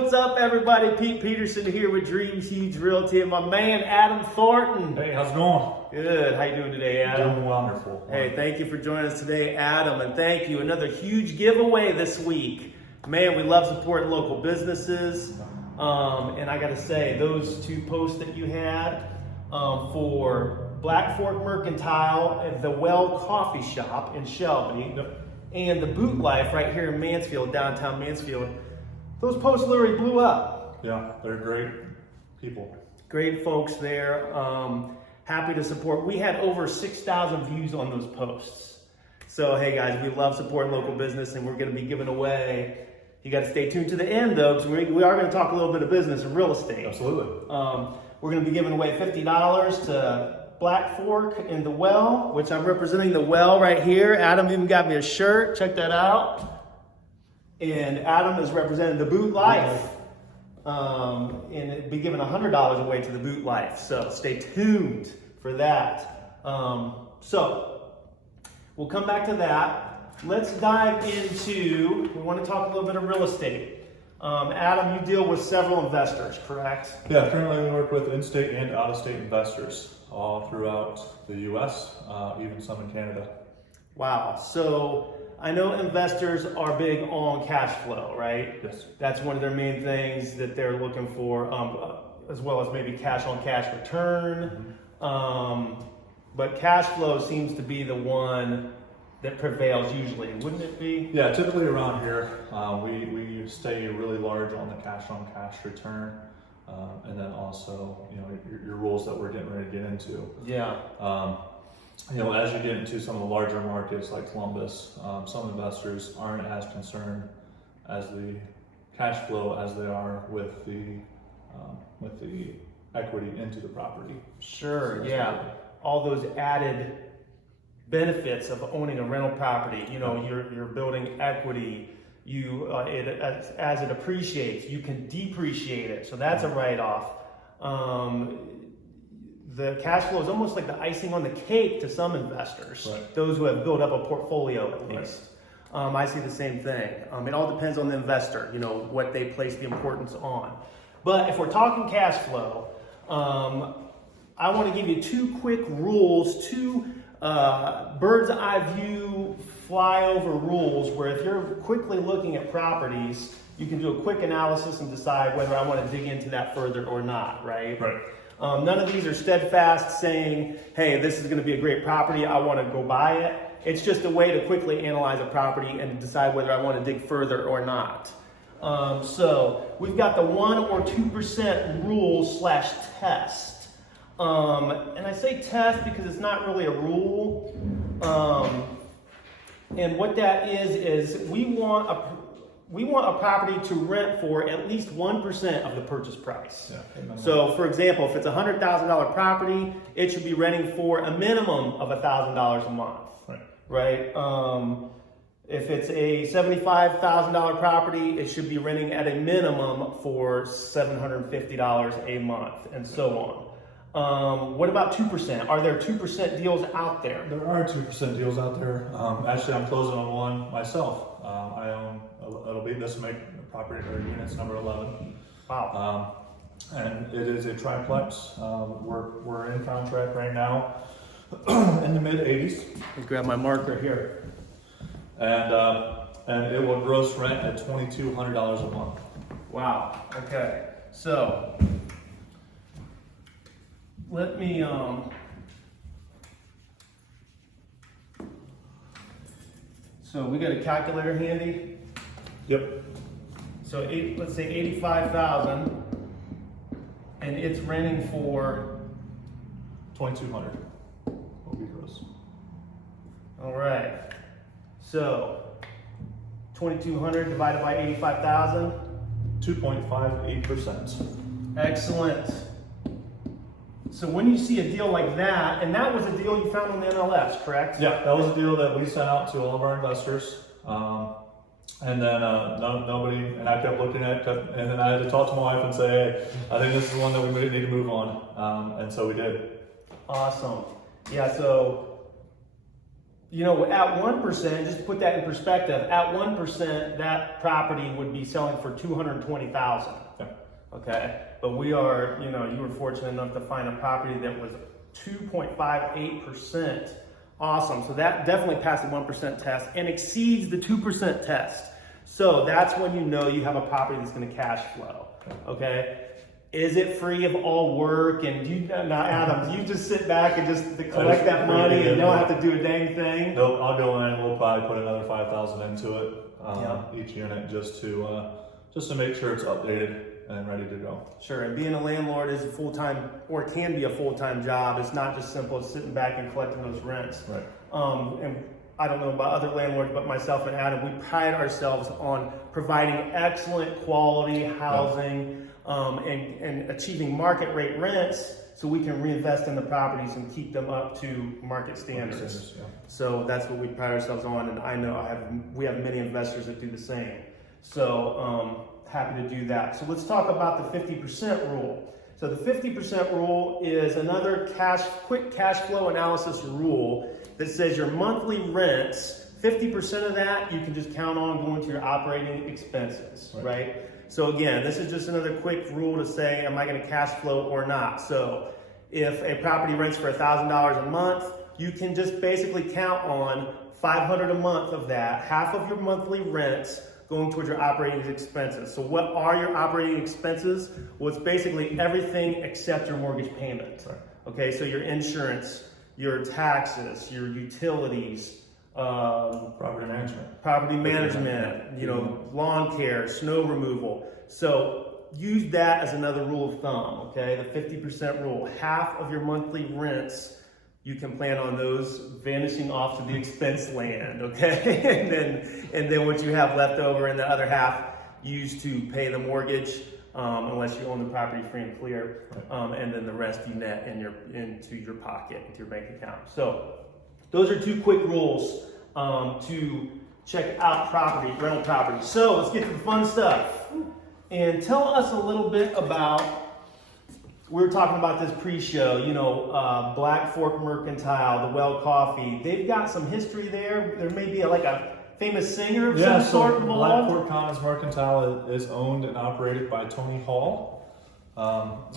What's up, everybody? Pete Peterson here with Dreams Huge Realty and my man, Adam Thornton. Hey, how's it going? Good. How you doing today, Adam? Doing wonderful. Hey, thank you for joining us today, Adam, and thank you. Another huge giveaway this week. Man, we love supporting local businesses, and I got to say, those two posts that you had for Black Fork Mercantile at the Well Coffee Shop in Shelby, and the Boot Life right here in Mansfield, downtown Mansfield, those posts literally blew up. Yeah, they're great people. Great folks there. Happy to support. We had over 6,000 views on those posts. So, hey guys, we love supporting local business, and we're going to be giving away. You got to stay tuned to the end though, because we are going to talk a little bit of business and real estate. Absolutely. We're going to be giving away $50 to Black Fork in the Well, which I'm representing the Well right here. Adam even got me a shirt. Check that out. And Adam is representing the Boot Life. And it'll be giving $100 away to the Boot Life. So stay tuned for that. So we'll come back to that. Let's dive into, we want to talk a little bit of real estate. Adam, you deal with several investors, correct? Yeah, currently we work with in-state and out-of-state investors all throughout the U.S., even some in Canada. Wow. So I know investors are big on cash flow, right? Yes. That's one of their main things that they're looking for, as well as maybe cash on cash return. But cash flow seems to be the one that prevails usually, wouldn't it be? Yeah, typically around here, we stay really large on the cash on cash return. And then also, your rules that we're getting ready to get into. Yeah. As you get into some of the larger markets like Columbus, some investors aren't as concerned as the cash flow as they are with the equity into the property. Sure. Yeah. All those added benefits of owning a rental property. You're building equity. As it appreciates, you can depreciate it. So that's a write-off. The cash flow is almost like the icing on the cake to some investors, right. Those who have built up a portfolio at least. Right. I see the same thing. It all depends on the investor, what they place the importance on. But if we're talking cash flow, I want to give you two quick rules, two bird's eye view flyover rules where if you're quickly looking at properties, you can do a quick analysis and decide whether I want to dig into that further or not, right? Right. None of these are steadfast saying, hey, this is going to be a great property, I want to go buy it. It's just a way to quickly analyze a property and decide whether I want to dig further or not. So we've got the 1 or 2% rule / test. And I say test because it's not really a rule. And what that is we want a property to rent for at least 1% of the purchase price. Yeah, so for example, if it's a $100,000 property, it should be renting for a minimum of $1,000 a month. Right? If it's a $75,000 property, it should be renting at a minimum for $750 a month, and so on. What about 2%? Are there 2% deals out there? There are 2% deals out there. Actually, I'm closing on one myself. I own, this will make property or units number 11. Wow. And it is a triplex. We're in contract right now in the mid 80s. Let's grab my marker here. And it will gross rent at $2,200 a month. Wow. Okay. So let me so we got a calculator handy. Yep. So let's say 85,000, and it's renting for 2,200 will be gross. All right. So 2,200 divided by 85,000. 2.58%. Excellent. So when you see a deal like that, and that was a deal you found on the MLS, correct? Yeah, that was a deal that we sent out to all of our investors. And then nobody, and I kept looking at it, and then I had to talk to my wife and say, hey, I think this is one that we need to move on. And so we did. Awesome. Yeah, so you know, at 1%, just to put that in perspective, at 1%, that property would be selling for $220,000. Yeah. Okay, but we are, you know, you were fortunate enough to find a property that was 2.58%. Awesome. So that definitely passed the 1% test and exceeds the 2% test. So that's when you know you have a property that's going to cash flow. Okay. Is it free of all work? And you, now Adam, you just sit back and just collect that money and don't have to do a dang thing? Nope, I'll go in. We'll probably put another $5,000 into it each unit just to make sure it's updated and ready to go. Sure, and being a landlord is a full-time, or it can be a full-time job. It's not just simple as sitting back and collecting those rents. Right. And I don't know about other landlords, but myself and Adam, we pride ourselves on providing excellent quality housing and achieving market rate rents so we can reinvest in the properties and keep them up to market standards. Yeah. So that's what we pride ourselves on, and I know we have many investors that do the same. So happy to do that. So let's talk about the 50% rule. So the 50% rule is another quick cash flow analysis rule that says your monthly rents, 50% of that you can just count on going to your operating expenses, right? So again, this is just another quick rule to say, am I going to cash flow or not? So if a property rents for $1,000 a month, you can just basically count on $500 a month of that, half of your monthly rents going towards your operating expenses. So what are your operating expenses? Well, it's basically everything except your mortgage payment. Okay, so your insurance, your taxes, your utilities, property management, you know, lawn care, snow removal. So use that as another rule of thumb, okay? The 50% rule. Half of your monthly rents, you can plan on those vanishing off to the expense land, okay? and then what you have left over in the other half, used to pay the mortgage, unless you own the property free and clear, and then the rest you net into your pocket, into your bank account. So those are two quick rules to check out rental property. So let's get to the fun stuff. And tell us a little bit about, we were talking about this pre-show, you know, Black Fork Mercantile, the Well Coffee. They've got some history there. There may be like a famous singer of some sort involved. Black Fork Commons Mercantile is owned and operated by Tony Hall. A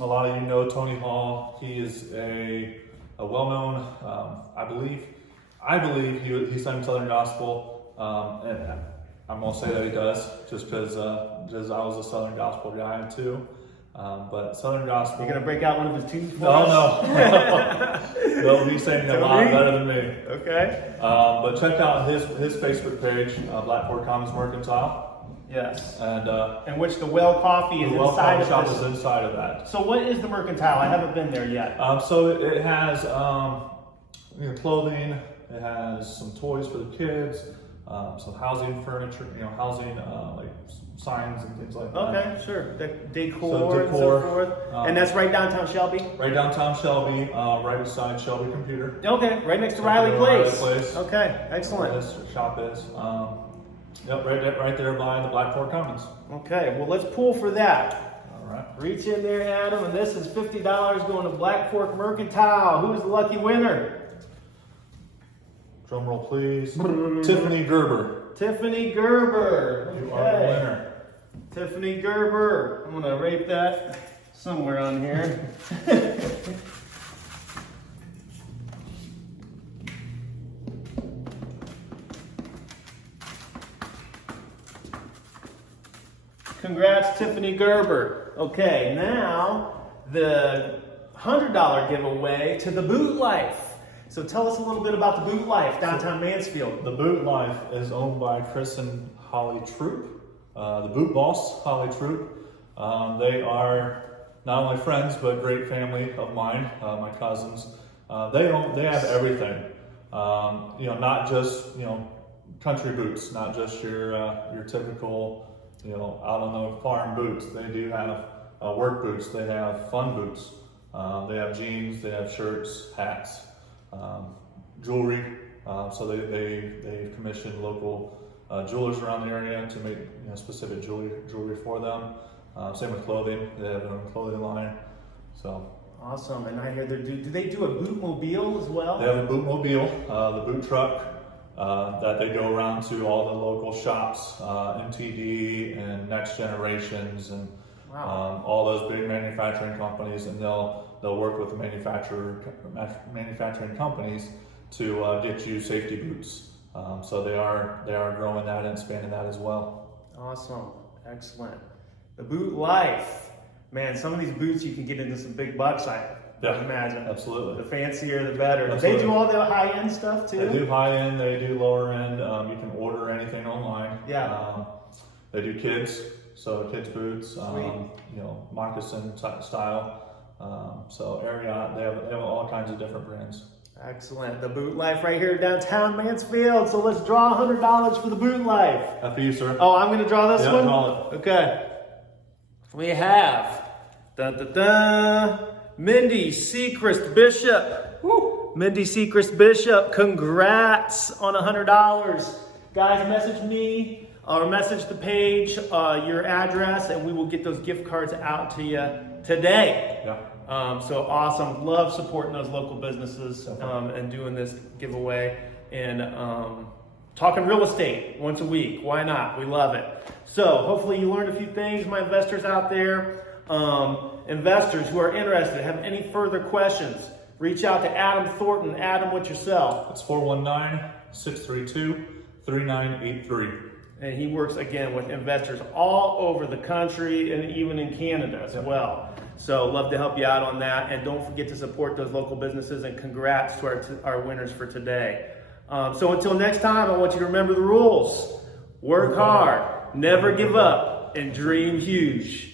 lot of you know Tony Hall. He is a well-known, I believe he sang Southern Gospel, and I'm gonna say that he does, just because I was a Southern Gospel guy too. But Southern Gospel. You're gonna break out one of his tunes for us? No, he's saying a lot better than me. Okay. But check out his Facebook page, Black Fork Commons Mercantile. Yes. And which the Well Coffee is inside of shop is inside of that. So what is the Mercantile? I haven't been there yet. So it has clothing. It has some toys for the kids, some housing furniture, housing like signs and things like that. Okay, sure. Decor and so forth. And that's right downtown Shelby? Right downtown Shelby, right beside Shelby Computer. Okay, right next to Riley Place. Okay, excellent. Where this shop is. Yep, right there by the Black Fork Commons. Okay, well let's pull for that. All right. Reach in there, Adam, and this is $50 going to Black Fork Mercantile. Who is the lucky winner? Drum roll, please. Tiffany Gerber. Tiffany Gerber. Okay. You are the winner. Tiffany Gerber. I'm going to rate that somewhere on here. Congrats, Tiffany Gerber. Okay, now the $100 giveaway to the Boot Life. So tell us a little bit about the Boot Life, downtown Mansfield. The Boot Life is owned by Chris and Holly Troop, the Boot Boss, Holly Troop. They are not only friends, but great family of mine, my cousins. They have everything. Not just, country boots, not just your typical, out on the farm boots. They do have work boots. They have fun boots. They have jeans. They have shirts, hats. Jewelry, so they've commissioned local jewelers around the area to make specific jewelry for them. Same with clothing; they have their own clothing line. So awesome! And I hear do they do a bootmobile as well? They have a bootmobile, the boot truck. that they go around to all the local shops, MTD and Next Generations and all those big manufacturing companies, and they'll work with the manufacturing companies to get you safety boots. So they are growing that and expanding that as well. Awesome, excellent. The Boot Life, man. Some of these boots you can get into some big bucks. I imagine. Absolutely. The fancier, the better. Absolutely. They do all the high end stuff too. They do high end. They do lower end. You can order anything online. Yeah. They do kids, so kids boots. Moccasin style. So Ariat. They have all kinds of different brands. Excellent. The Boot Life right here downtown Mansfield. So let's draw $100 for the Boot Life. After you, sir. Oh, I'm going to draw this one? Draw it. Okay. We have Mindy Sechrist Bishop. Woo. Mindy Sechrist Bishop, congrats on $100. Guys, message me or message the page, your address, and we will get those gift cards out to you today. Yeah. So awesome. Love supporting those local businesses and doing this giveaway and talking real estate once a week. Why not? We love it. So hopefully you learned a few things, my investors out there. Investors who are interested, have any further questions, reach out to Adam Thornton. Adam, what's your cell? It's 419-632-3983. And he works again with investors all over the country and even in Canada as well. So love to help you out on that. And don't forget to support those local businesses, and congrats to our winners for today. So until next time, I want you to remember the rules. Work hard, never give up, and dream huge.